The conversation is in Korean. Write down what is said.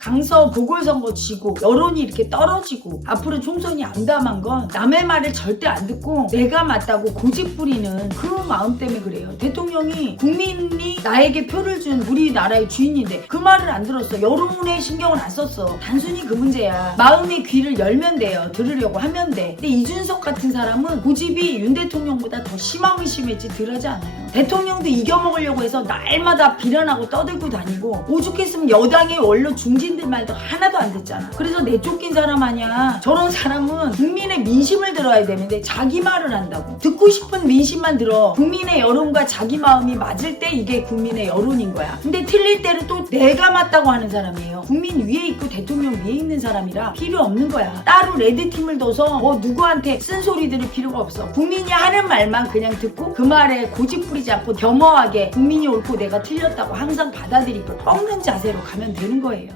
강서 보궐선거 지고 여론이 이렇게 떨어지고 앞으로 총선이 암담한 건 남의 말을 절대 안 듣고 내가 맞다고 고집 부리는 그 마음 때문에 그래요. 대통령이 국민이 나에게 표를 준 우리나라의 주인인데 그 말을 안 들었어. 여론에 신경을 안 썼어. 단순히 그 문제야. 마음의 귀를 열면 돼요. 들으려고 하면 돼. 근데 이준석 같은 사람은 고집이 윤 대통령보다 더 심하면 심했지 덜하지 않아요. 대통령도 이겨먹으려고 해서 날마다 비난하고 떠들고 다니고 오죽했으면 여당의 원로 중진들 말도 하나도 안 듣잖아. 그래서 내쫓긴 사람 아니야. 저런 사람은 국민의 민심을 들어야 되는데 자기 말을 한다고. 듣고 싶은 민심만 들어. 국민의 여론과 자기 마음이 맞을 때 이게 국민의 여론인 거야. 근데 틀릴 때는 또 내가 맞다고 하는 사람이에요. 국민 위에 있고 대통령 위에 있는 사람이라 필요 없는 거야. 따로 레드팀을 둬서 뭐 누구한테 쓴소리 들을 필요가 없어. 국민이 하는 말만 그냥 듣고 그 말에 고집 부리 지 않고 겸허하게 국민이 옳고 내가 틀렸다고 항상 받아들이고 꺾는 자세로 가면 되는 거예요.